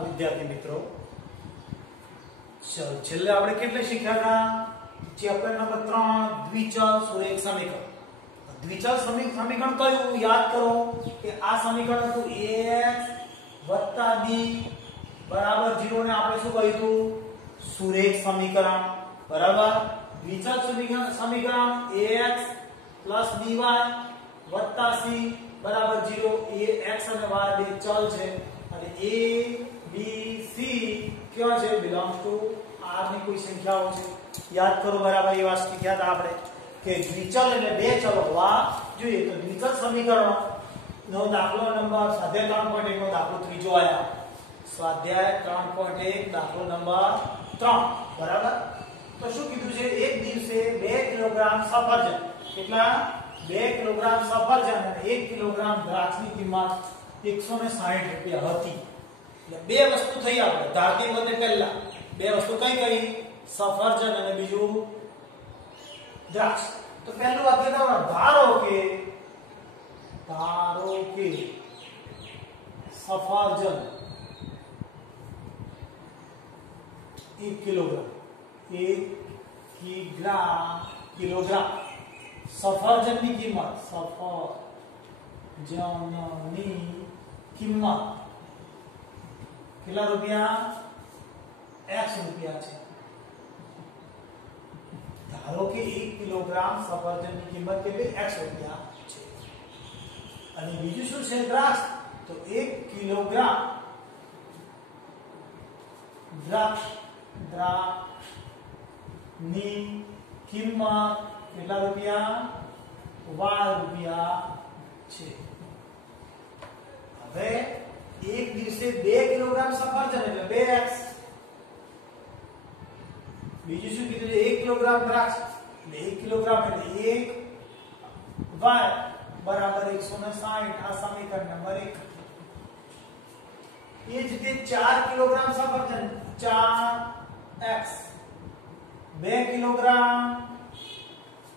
विद्यार्थी मित्रों चल छेल्ले આપણે કેટલે શીખ્યા હતા ચેપ્ટર નંબર 3 દ્વિચલ સુરેખ સમીકરણ દ્વિચલ સમીકરણ કયું યાદ કરો કે આ સમીકરણ હતું ax b બરાબર 0 ને આપણે શું કહ્યું હતું સુરેખ સમીકરણ બરાબર દ્વિચલ સમીકરણ ax by c બરાબર 0 ax અને y બે ચલ છે અને a b c क्या છે belongs to r ની કોઈ સંખ્યાઓ છે યાદ કરો બરાબર એ વાત શીખ્યા હતા આપણે કે દ્વિચલ એટલે બે ચલો હોવા જોઈએ તો દ્વિચલ સમીકરણ નો દાખલો નંબર સ્વાધ્યાય 3.1 નો દાખલો ત્રીજો આયા સ્વાધ્યાય 3.1 દાખલો નંબર 3 બરાબર તો શું કીધું છે એક દિવસે 2 કિલોગ્રામ સફરજન કેટલા 2 કિલોગ્રામ સફરજન અને 1 કિલોગ્રામ દ્રાક્ષની કિંમત 160 રૂપિયા હતી એટલે બે વસ્તુ થઈ આપણે ધારથી બને પહેલા બે વસ્તુ કઈ કઈ સફરજન અને બીજું દ્રાક્ષ તો પહેલું વાક્ય તમારું ધારો કે સફરજન 1 કિલોગ્રામ સફરજનની કિંમત કેટલા રૂપિયા x રૂપિયા છે ધારો કે 1 કિલોગ્રામ સફરજનની કિંમત કેટલી x રૂપિયા છે અને બીજું શું છે દ્રાક્ષ તો 1 કિલોગ્રામ દ્રાક્ષની કિંમત કેટલા રૂપિયા y રૂપિયા છે હવે एक દિવસે 2 કિલોગ્રામ સફરજન એટલે 2x બીજું શું કીધું છે 1 કિલોગ્રામ દ્રાક્ષ એટલે 1 કિલોગ્રામ એટલે 1 y બરાબર 160 આ સમીકરણ નંબર 1 એ જ રીતે 4 કિલોગ્રામ સફરજન 4x 2 કિલોગ્રામ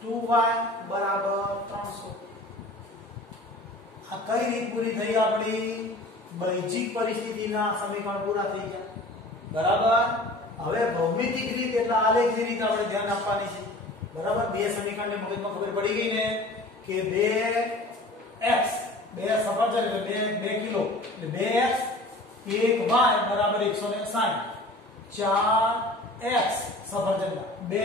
2y બરાબર 300 આ કઈ રીત પૂરી થઈ આપણી બૈજિક પરિસ્થિતિના સમીકરણ પૂરા થઈ ગયા બરાબર હવે ભૌમિતિક રીત એટલે આલેખની રીત આપણે ધ્યાન આપવાની છે બરાબર બે સમીકરણને મગજમાં ખબર પડી ગઈ ને કે 2x 2 સફરજન એટલે 2 કિલો એટલે 2x 1y બરાબર 160 4x સફરજનના 2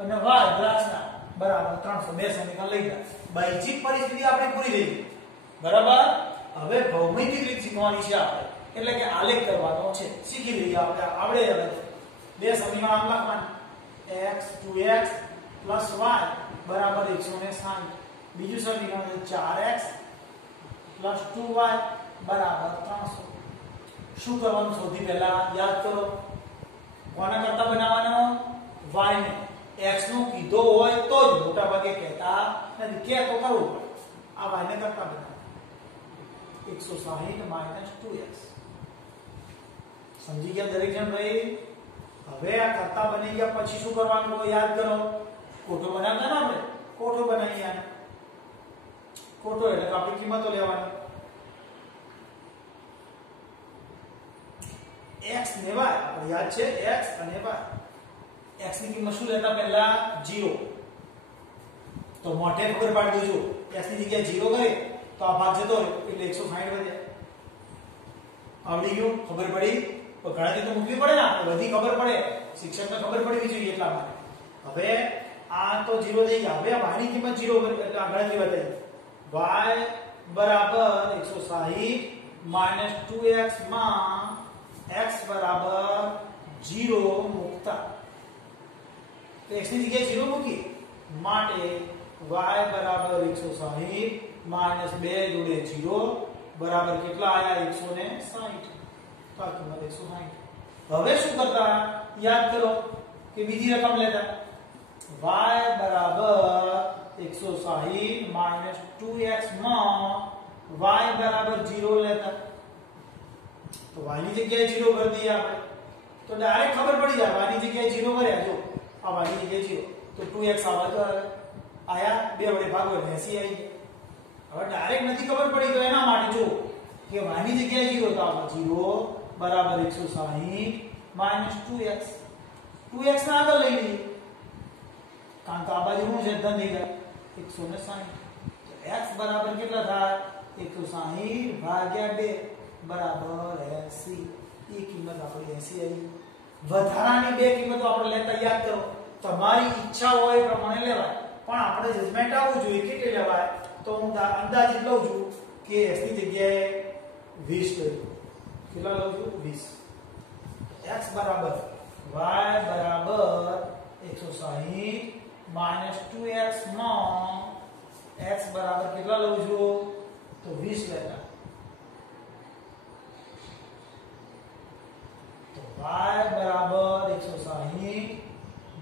અને y દ્રાક્ષના બરાબર 300 બે સમીકરણ લઈ ગયા બૈજિક પરિસ્થિતિ આપણે પૂરી થઈ ગઈ બરાબર હવે ભૌમિતિક રીત શીખવાની છે આપણે એટલે કે આલેખ કરવાનો છે શીખી લઈએ આપણે આવડે હવે બે સમીકરણ આમ લખવાના x 2x y બરાબર 160 બીજું સમીકરણ 4x 2y બરાબર 300 શું કરવાનું સૌથી પહેલા યાદ કરો કોના કરતા બનાવવાનો y ને x નું કીધો હોય તો જ મોટા ભાગે કહેતા નથી કે તો કરવું આ y ને કરતા બનાવો 160 - 2x સમજી ગયા દરેક જણ ભાઈ હવે આ કરતા બની ગયા પછી શું કરવાનું તો યાદ કરો કોઠો બનાવતા ને આપણે કોઠો બનાવી આને કોઠો એટલે આપણી કિંમતો લેવાની x ને y આપણે યાદ છે x અને y x ની કિંમત શું લેતા પહેલા 0 તો મોઢે ખબર પાડી દેજો x ની જગ્યાએ 0 કરે तो आ भाग जतो એટલે 160 વધે આવડી ગયું ખબર પડી તો ગણતરી તો મૂકવી પડે ને બધી ખબર પડે શિક્ષકને ખબર પડવી જોઈએ એટલા માટે હવે આ તો 0 થઈ ગયા હવે y ની કિંમત 0 કરી એટલે આ ગણતરી બતાવી y બરાબર 160 - 2x માં x બરાબર 0 મૂકતા તો x ની જગ્યાએ 0 મૂકી માટે y બરાબર 160 माइनस 2 जोड़े 0 बराबर કેટલા આયા 160 તો આ કિંમત 160 હવે શું કરતા યાદ કરો કે બીજી રકમ લેતા y બરાબર 160 - 2x માં y બરાબર 0 લેતા તો y ની જગ્યાએ 0 ભરી દઈએ આપણે તો ડાયરેક્ટ ખબર પડી જાય y ની જગ્યાએ 0 ભર્યા જો આ y ની જગ્યાએ 0 તો 2x આવા તો આયા બે વડે ભાગો એટલે 80 આવી ગયા હવે ડાયરેક્ટ નથી ખબર પડી તો એના માટે જો કે y ની જગ્યાએ 0 તો આમાં 0 બરાબર 160 માઈનસ 2x 2x ને આગળ લઈ લઈએ કારણ કે આ બાજુ શું છે ધન થઈ ગયા 160 x બરાબર કેટલા થાય 160 ભાગ્યા 2 બરાબર 80 એ કિંમત આપણી 80 આવી વધારાની બે કિંમતો આપણે લેતા યાદ કરો તમારી ઈચ્છા હોય એ પ્રમાણે લેવાય પણ આપણે જજમેન્ટ આવવું જોઈએ કેટલી લેવાય તો હું અંદાજિત લઉં છું કે x ની જગ્યાએ 20 લઉં કેટલા લઉં છું 20 x બરાબર y બરાબર 160 માઈનસ 2x માં x બરાબર કેટલા લઉં છું તો 20 લેતા તો y બરાબર 160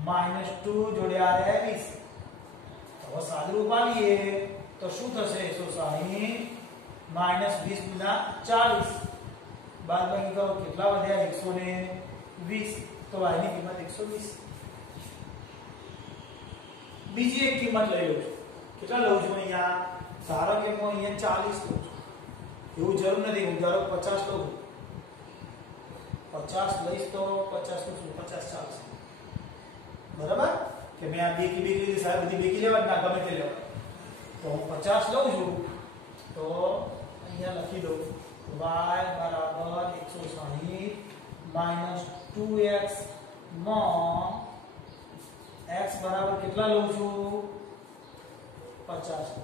માઈનસ 2 જોડ્યા 20 તો સાદુરૂપ આવીએ તો શું થશે 160 માઈનસ 20 ગુણ્યા 40 બાદબાકી કરો કેટલા વધ્યા 120 તો y ની કિંમત 120 બીજી એક કિંમત લઈ લઉં છું કેટલા લઉં છું અહીંયા ધારો કે હું અહીંયા 40 લઉં છું એવું જરૂર નથી હું ધારો 50 લઉં 50 લઈશ તો 50 નું શું 50 ચાલશે બરાબર કે મેં આ બેકી બેકી સાહેબ બધી બેકી લેવા ના ગમે તે લેવા તો હું 50 લઉં છું તો અહીંયા લખી દઉં y બરાબર 160 માઈનસ 2x માં x બરાબર કેટલા લઉં છું 50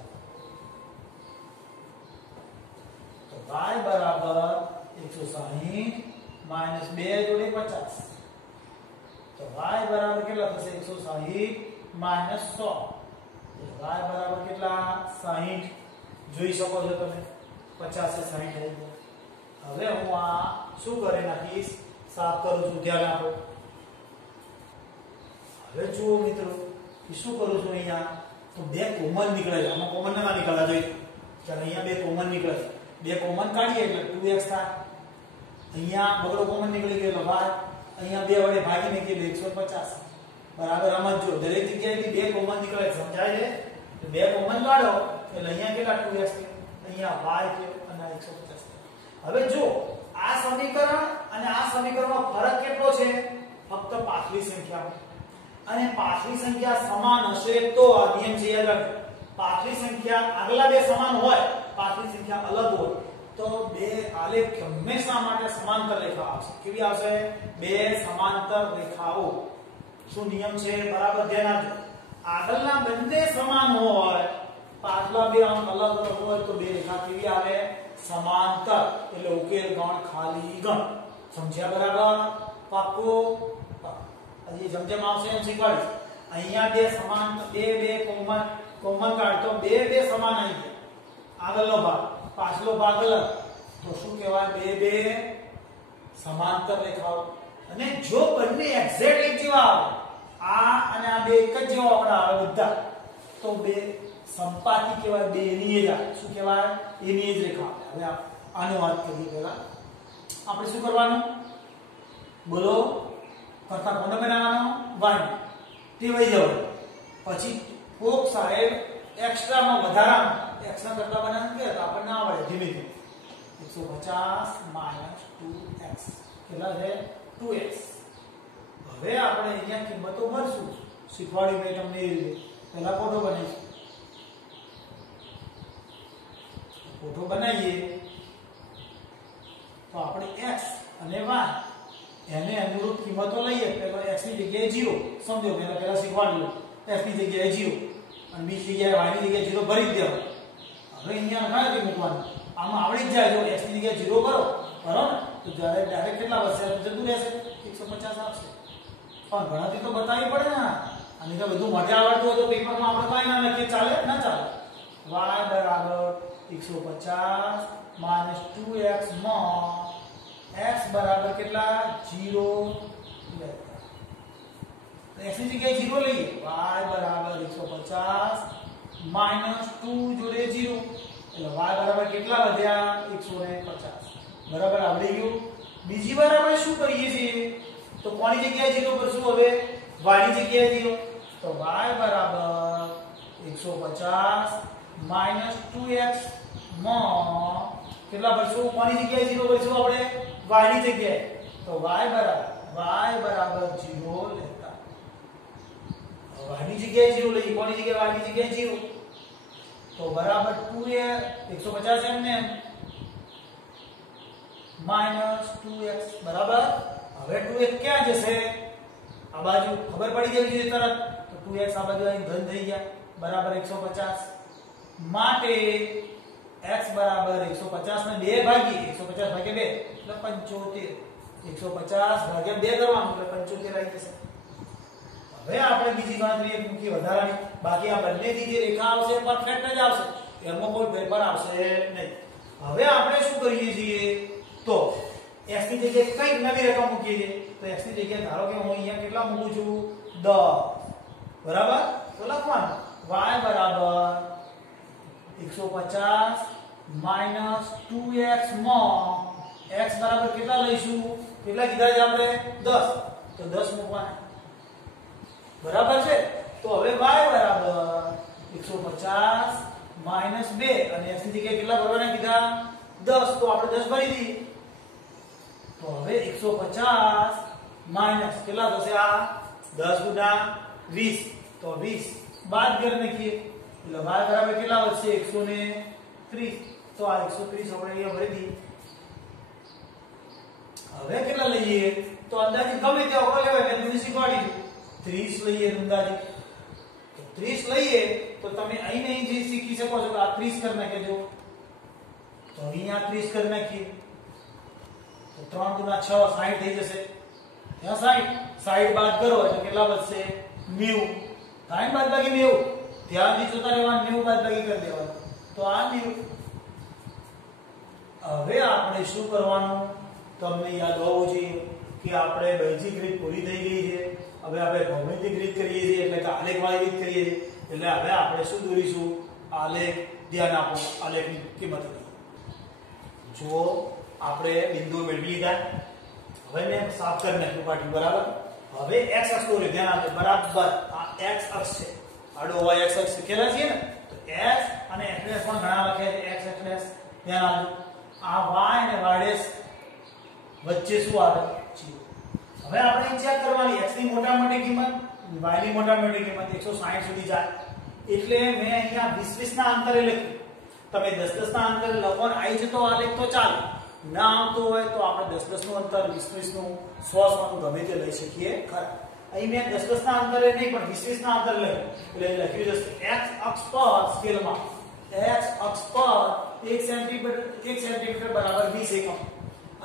તો y બરાબર 160 માઈનસ 2 જોડે 50 તો y બરાબર કેટલા થશે 160 માઈનસ 100 y બરાબર કેટલા 60 જોઈ શકો છો તમે 50 से 60 થઈ ગયા હવે હું આ શું કરી નાખીશ સાફ કરું છું ધ્યાન આપો હવે જુઓ મિત્રો કે શું કરું છું અહીંયા તો બે કોમન નીકળે છે આમાં કોમન ના નીકળવા જોઈએ ચાલો અહીંયા બે કોમન નીકળે છે બે કોમન કાઢીએ એટલે 2x થાય અહીંયા બગડો કોમન નીકળી ગયો એટલે y અહીંયા બે વડે ભાગીને કે 150 બરાબર આમ જ જો દરેક જગ્યાએથી બે કોમન નીકળે સમજાય છે બે કોમન કાઢો એટલે અહીંયા કેટલા 2x અહીંયા y કે અને 150 હવે જો આ સમીકરણ અને આ સમીકરણમાં ફરક કેટલો છે ફક્ત પાછલી સંખ્યા અને પાછલી સંખ્યા સમાન હશે તો આ નિયમ છે યાદ રાખો પાછલી સંખ્યા આગલા બે સમાન હોય પાછલી સંખ્યા અલગ હોય તો બે આલેખ હંમેશા માટે સમાંતર રેખા આવશે કેવી આવશે બે સમાંતર રેખાઓ શું નિયમ છે બરાબર ધ્યાન આપજો આગળના બંને સમાન હોય પાછલા બે અંક અલગ અલગ હોય તો બે રેખા કેવી આવે સમાંતર એટલે ઉકેલ ગણ ખાલી ગણ સમજ્યા બરાબર પાક્કો હજી જેમ જેમ આવશે એમ શીખવાડીશ અહીંયા બે સમાંતર બે કોમન કાઢ તો બે સમાન આવી ગયા આગળનો ભાગ પાછલો ભાગ અલગ તો શું કહેવાય બે સમાંતર રેખાઓ અને જો બંને એક્ઝેક્ટ એક જેવા આવે આ અને આ બે એક જ જેવા આપણા આવે બધા તો બે સંપાતી કહેવાય બે એની જ શું કહેવાય એની જ રેખા હવે આનો વાત કરીએ પહેલા આપણે શું કરવાનું બોલો કરતા કોને બનાવવાનો y તે વહી જવાનું પછી કોક સાહેબ એક્સ્ટ્રામાં વધારામાં x ના કરતા બનાવવાનું કે તો આપણને આવડે ધીમે ધીમે 150 માઈનસ 2x કેટલા છે 2x હવે આપણે અહીંયા કિંમતો ભરશું શીખવાડી મેં તમને એ રીતે પહેલા ફોટો બનાવીશું ફોટો બનાવીએ તો આપણે x અને y એને અનુરૂપ કિંમતો લઈએ પહેલા x ની જગ્યાએ 0 સમજો પહેલા શીખવાડી લો x ની જગ્યાએ 0 અને બીજી જગ્યાએ y ની જગ્યાએ 0 ભરી દેવાનું હવે અહીંયા ઘણા મૂકવાનું આમાં આવડી જ જાય જો x ની જગ્યાએ 0 કરો બરાબર તો જ્યારે ડાયરેક્ટ કેટલા વધશે તો જતું રહેશે 150 આવશે પણ ગણતરી તો બતાવવી પડે ને અને તો બધું મજા આવડતું હોય તો પેપરમાં આપણે કાઈ ના લખીએ ચાલે ના ચાલે y બરાબર 150 માઈનસ 2x માં x બરાબર કેટલા 0 લેતા તો x ની જગ્યાએ 0 લઈએ y બરાબર 150 માઈનસ 2 જોડે 0 એટલે y બરાબર કેટલા વધ્યા 150 બરાબર આવડી ગયું બીજી વાર આપણે શું કરીએ છીએ તો કોની જગ્યાએ 0 કરશું હવે y ની જગ્યાએ 0 તો y બરાબર 150 માઈનસ 2x માં કેટલા ભરશું કોની જગ્યાએ 0 ભરશું આપણે y ની જગ્યાએ તો y બરાબર 0 લેતા y ની જગ્યાએ 0 લઈએ કોની જગ્યાએ y ની જગ્યાએ 0 તો બરાબર 2x 150 એમ ને માઈનસ 2x બરાબર હવે 2x ક્યાં જશે આ બાજુ ખબર પડી જવી જોઈએ તરત તો 2x આ બાજુ અહીં ધન થઈ ગયા બરાબર 150 માટે x બરાબર 150 ને 2 ભાગી 150 ભાગ્યા 2 એટલે 75 150 ભાગ્યા 2 કરવાનું એટલે 75 આવી જશે હવે આપણે બીજી ગણતરી એક મૂકી વધારાની બાકી આ બંનેની જે રેખા આવશે પરફેક્ટ જ આવશે એમાં કોઈ ફેરફાર આવશે નહીં હવે આપણે શું કરીએ છીએ તો x ની જગ્યાએ કઈ નવી રકમ મૂકીએ છીએ તો x ની જગ્યાએ ધારો કે હું અહીંયા કેટલા મૂકું છું 10 બરાબર તો લખવાનું y બરાબર 150 માઈનસ 2x માં x બરાબર કેટલા લઈશું કેટલા કીધા છે આપણે 10 તો 10 મૂકવાના બરાબર છે તો હવે y બરાબર 150 માઈનસ 2 અને x ની જગ્યાએ કેટલા ભરવાના કીધા 10 તો આપણે 10 ભરી દઈએ તો હવે 150 માઈનસ કેટલા થશે આ 10 ગુણા 20 તો 20 બાદ કરી નાખીએ એટલે y બરાબર કેટલા વધશે 130 તો આ 130 આપણે અહીંયા ભરી દઈએ હવે કેટલા લઈએ તો અંદાજિત ગમે તે ઓકો લેવાય મેં તમને શીખવાડી દીધું 30 લઈએ અંદાજિત તો 30 લઈએ તો તમે અહીં નહીં જે શીખી શકો છો કે આ 30 કરી નાખજો તો અહીંયા 30 કરી નાખીએ તો 3 ગુણા 6 60 થઈ જશે ત્યાં 60 બાદ કરો એટલે કેટલા વધશે 90 થાય બાદ બાકી 90 ધ્યાનથી જોતા રહેવાનું 90 બાદ બાકી કરી દેવાનું તો આ 90 હવે આપણે શું કરવાનું તમને યાદ હોવું જોઈએ કે આપણે બેઝિક રીત પૂરી થઈ ગઈ છે હવે આપણે ભૌમિતિક રીત કરીએ છીએ એટલે કે આલેખવાળી રીત કરીએ છીએ એટલે હવે આપણે શું દોરીશું આલેખ ધ્યાન આપો આલેખની કિંમત જો આપણે બિંદુ મેળવી લીધા હવે મેં સાફ કરી નાખ્યું પાટી બરાબર હવે x અક્ષ દોરે ધ્યાન આપજો બરાબર આ x અક્ષ છે આડો y x અક્ષ શીખેલા છે ને તો x અને x પણ ઘણા લખ્યા છે x x ધ્યાન આપજો આ y અને y વચ્ચે શું આવે 0 હવે આપણે ચેક કરવાની x ની મોટા મોટી કિંમત y ની મોટા મોટી કિંમત 160 સુધી જાય એટલે મેં અહીંયા 20 ના અંતરે લખ્યું તમે 10 ના અંતરે લખો ને આવી જતો આલેખ તો ચાલે ના આવતો હોય તો આપણે 10 નું અંતર 20 નું 100 નું ગમે તે લઈ શકીએ ખરા અહીં મેં 10 ના અંતરે નહીં પણ 20 ના અંતરે લખ્યું એટલે લખ્યું છે x અક્ષ પર સ્કેલમાં x અક્ષ પર 1 સેન્ટીમીટર બરાબર 20 એકમ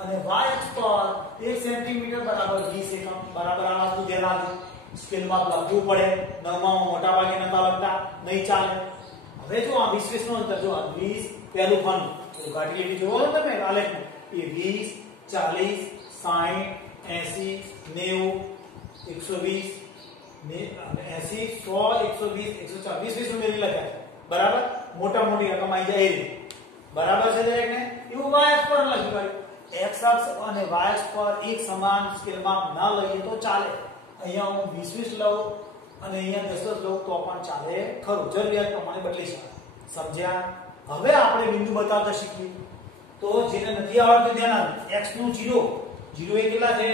અને y અક્ષ પર 1 સેન્ટીમીટર બરાબર 20 એકમ બરાબર આ વસ્તુ ધ્યાન આપજો સ્કેલમાં લખવું પડે નવમાં મોટા ભાગે નતા લખતા નહીં ચાલે હવે જો આ 20 નું અંતર જો આ 20 પહેલું ફન તો ગાડી એટી જોવો ને તમે આલેખમાં એ 20 40 60 80 90 120 80 100 120 140 20 ઉમેરી લખાય બરાબર મોટા મોટી રકમ આવી જાય એ બરાબર છે દરેકને એવું y અક્ષ પર લખ્યું x અક્ષ અને y અક્ષ પર એક સમાન સ્કેલમાં ના લઈએ તો ચાલે અહીંયા હું 20 લઉં અને અહીંયા 10 લઉં તો પણ ચાલે ખરું જરૂરિયાત પ્રમાણે બદલી શકાય સમજ્યા હવે આપણે બિંદુ બતાવતા શીખીએ તો જેને નથી આવડતું ધ્યાન આપજો x નું 0 એ કેટલા છે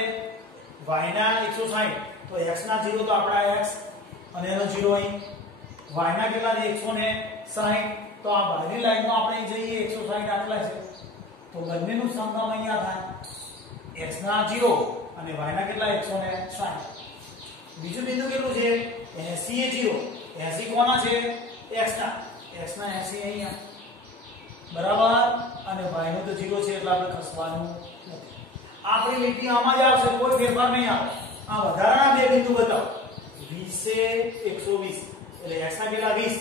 y ના 160 તો x ના 0 તો આપણા x અને એનો 0 અહીં y ના કેટલા છે 160 તો આ બાજુની લાઈનમાં આપણે જઈએ 160 આટલા છે તો બંનેનું સમગમ અહીંયા થાય x ના 0 અને y ના કેટલા 160 બીજું બિંદુ કેટલું છે 80 એ 0 80 કોના છે x ના 80 અહીંયા બરાબર અને y નું તો 0 છે એટલે આપણે ખસવાનું નથી આપણી લીટી આમાં જ આવશે કોઈ ફેરફાર નહીં આવે આ વધારાના બે બિંદુ બતાવો 20 એ 120 એટલે x ના કેટલા 20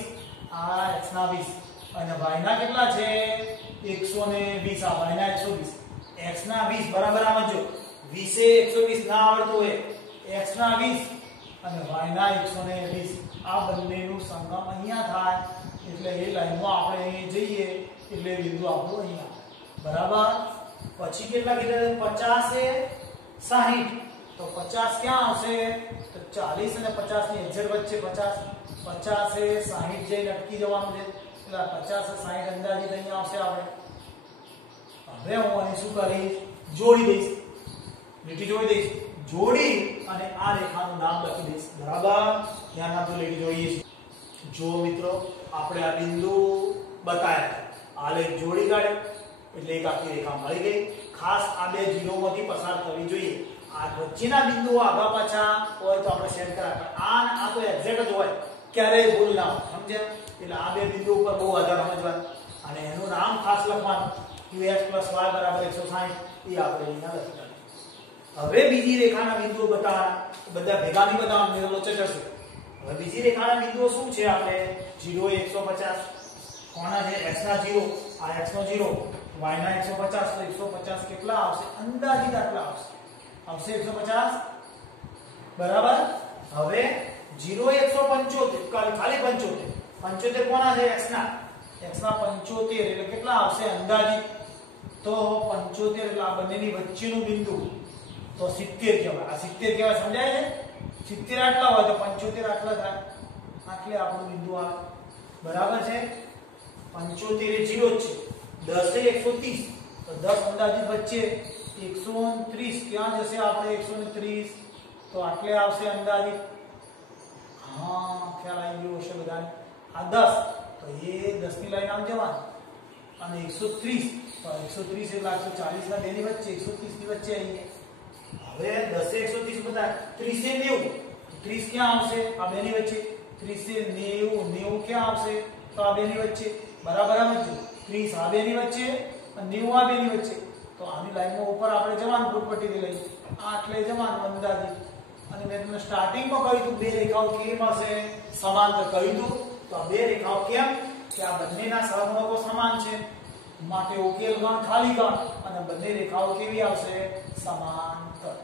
આ x ના 20 અને y ના કેટલા છે 120 આ y ના 120 x ના 20 બરાબર આમાં જો 20 એ 120 ના આવડતું હોય x ના 20 અને y ના 120 આ બંનેનું સંગમ અહીંયા થાય એટલે એ લાઈનમાં આપણે અહીં જઈએ એટલે બિંદુ આપણું અહીંયા બરાબર પછી કેટલા કીધા 50 એ 60 તો 50 ક્યાં આવશે તો 40 અને 50 ની એક્ઝેક્ટ વચ્ચે 50 એ 60 જઈને અટકી જવાનું છે એટલે 50 એ 60 અંદાજિત અહીંયા આવશે આપણે હવે હું અહીં શું કરીશ જોડી દઈશ, લીટી જોડી દઈશ, જોડી અને આ રેખાનું નામ લખી દઈશ. બરાબર, ધ્યાન આપજો, લીટી જોડીએ છીએ. જો મિત્રો આપણે આ બિંદુ બતાવ્યા, આ લેખ જોડી કાઢ્યો એટલે એક આખી રેખા મળી ગઈ. ખાસ આ બે જીરોમાંથી પસાર થવી જોઈએ. આ વચ્ચેના બિંદુઓ આગા પાછા હોય તો આપણે સેટ કરાય, આ તો એક્ઝેક્ટ જ હોય, ક્યારેય ભૂલ ના હોય. સમજ્યા? એટલે આ બે બિંદુ ઉપર બહુ આધાર સમજવાનું અને એનું નામ ખાસ લખવાનું qx + y = 160. એ આપણે અહીંયા લખી દઈએ. હવે બીજી રેખાના બિંદુઓ બતાવવાના, બધા ભેગા નહીં બતાવવાના, મેં તો ચર્ચા. હવે બીજી રેખાના બિંદુઓ શું છે? આપણે 0 એ 150, કોના છે? x ના 0, આ x નો 0, y ના 150, તો 150 કેટલા આવશે? અંદાજિત આટલા આવશે. 150. બરાબર. હવે 0 એ 175, ખાલી 75. 75 કોના છે? x ના 75 એટલે કેટલા આવશે અંદાજિત? તો 75 એટલે આ બંનેની વચ્ચેનું બિંદુ તો 70 કહેવાય. આ 70 કહેવાય, સમજાય છે? 70 આટલા હોય તો 75 આટલા થાય. આટલે આપણું બિંદુ આવે. બરાબર છે? 75 એ 0 જ છે. 10 એ 130, તો 10 અંદાજિત વચ્ચે 130 ક્યાં જશે? આપણે 130 તો આટલે આવશે અંદાજિત. હા, ખ્યાલ આવી ગયો હશે બધાને. આ 10 તો એ 10 ની લાઈન આમ જવાની અને 130 તો 130 એટલે 140 ના બેની વચ્ચે 130 ની વચ્ચે આવી. હવે 10 એ 130 બધા 30 એ 90, 30 ક્યાં આવશે? આ બેની વચ્ચે. 30 એ 90, 90 ક્યાં આવશે? તો આ બેની વચ્ચે. બરાબર સમજો? 30 આ બેની વચ્ચે અને 90 આ બેની વચ્ચે. તો આની લાઈનમાં ઉપર આપણે જવાનું ફૂટપટ્ટીથી લઈ આટલે જવાનું અંદાજિત. અને મેં તમને સ્ટાર્ટિંગમાં કહ્યું હતું બે રેખાઓ કેમ હશે? સમાંતર કહ્યું હતું. તો આ બે રેખાઓ કેમ? કે આ બંનેના સહગુણકો સમાન છે, માટે ઉકેલ ગણ ખાલી ગણ અને બંને રેખાઓ કેવી આવશે? સમાંતર.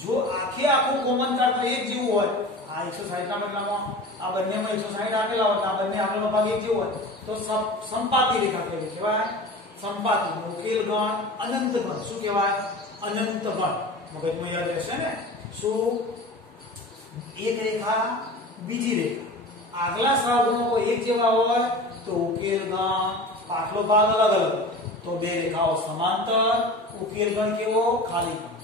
જો આખું કોમન કાઢ એક જેવું હોય, આ 160 ના બદલામાં આ બંનેમાં 160 આપેલા હોય, આ બંને આગળનો ભાગ એક જેવો હોય તો સંપાતી રેખા કહેવાય. સંપાતી. ઉકેલ ગણ અનંત ગણ. શું કહેવાય? અનંત ગણ. મગજમાં યાદ રહેશે ને? શું? એક રેખા બીજી રેખા આગલા સહગુણકો એક જેવા હોય તો ઉકેલ ગણ, પાછલો ભાગ અલગ અલગ, તો બે રેખાઓ સમાંતર, ઉકેલ ગણ કેવો? ખાલી ગણ.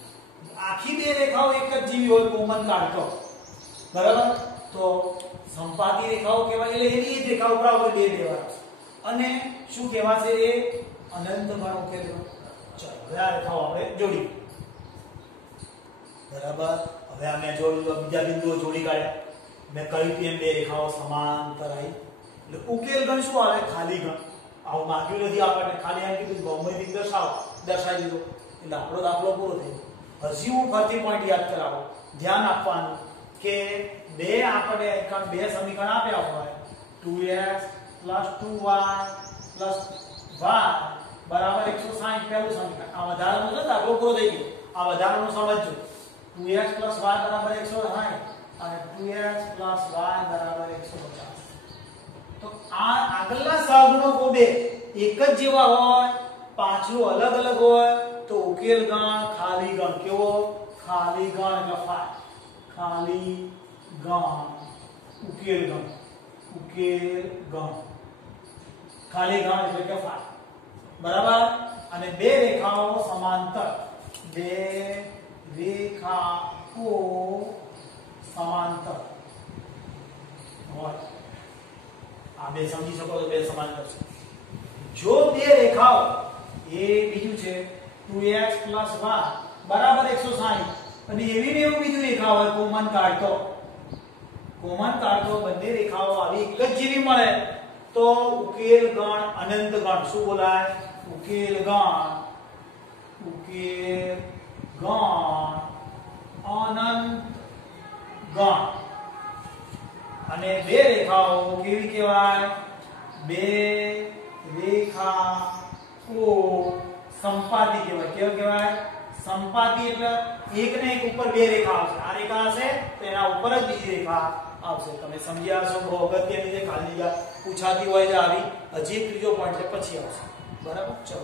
આખી બે રેખાઓ એક જ જેવી હોય કોમન કાઢતો, બરાબર, તો સંપાતી રેખાઓ કહેવાય. એટલે એની જ રેખા ઉપર આપણે બે દેવા અને શું કહેવાશે? એ અનંત ગણ ઉકેલ ગણ. ચલો હવે આ રેખાઓ આપણે જોડી. બરાબર. હવે અમે બીજા બિંદુઓ જોડી કાઢ્યા. મેં કહ્યું એમ બે રેખાઓ સમાંતર આવી એટલે ઉકેલ ગણ શું આવે? ખાલી ગણ. આવું માંગ્યું નથી આપણને, ખાલી એમ કીધું ભૌમિતિક દર્શાવી દીધો એટલે આપણો દાખલો પૂરો થયો. હજી હું ફરીથી પોઈન્ટ યાદ કરાવો, ધ્યાન આપવાનું કે બે આપણે બે સમીકરણ આપ્યા હોય 2x + 2y + y બરાબર 160 પહેલું સમીકરણ. આ વધારાનું છે, દાખલો પૂરો થઈ ગયો. આ વધારાનું સમજજો. 2x + y = 160 અને 2x + y = 150. તો આ આગળના સહગુણકો બે એક જ જેવા હોય, પાછલું અલગ અલગ હોય તો ઉકેલ ગણ ખાલી ગણ કેવો? ખાલી ગણ એટલે ફાય. ખાલી ગણ ઉકેલ ગણ. ઉકેલ ગણ ખાલી ગણ એટલે કે ફાય. બરાબર. અને બે રેખાઓ સમાંતર. બે રેખાઓ સમાંતર હોય. આ બે સમજી શકો તો બે સમાંતર છે. જો બે રેખાઓ એ બીજું છે 2x + y બરાબર 160 અને એવી ને એવું બીજું રેખા હોય કોમન કાઢતો બંને રેખાઓ આવી એક જ જેવી મળે તો ઉકેલ ગણ અનંત ગણ. શું બોલાય? ઉકેલ ગણ. ઉકેલ ગણ અનંત ગણ. અને બે રેખાઓ કેવી કહેવાય? બે રેખાઓ સંપાતી કહેવાય. કેવું કહેવાય? સંપાતી એટલે એક ને એક ઉપર બે રેખા આવશે. આ રેખા હશે તો એના ઉપર જ બીજી રેખા આવશે. તમે સમજ્યા હશો. બહુ અગત્યની જે ખાલી જગ્યા પૂછાતી હોય છે આવી. હજી ત્રીજો પોઈન્ટ છે પછી આવશે. બરાબર. ચલો.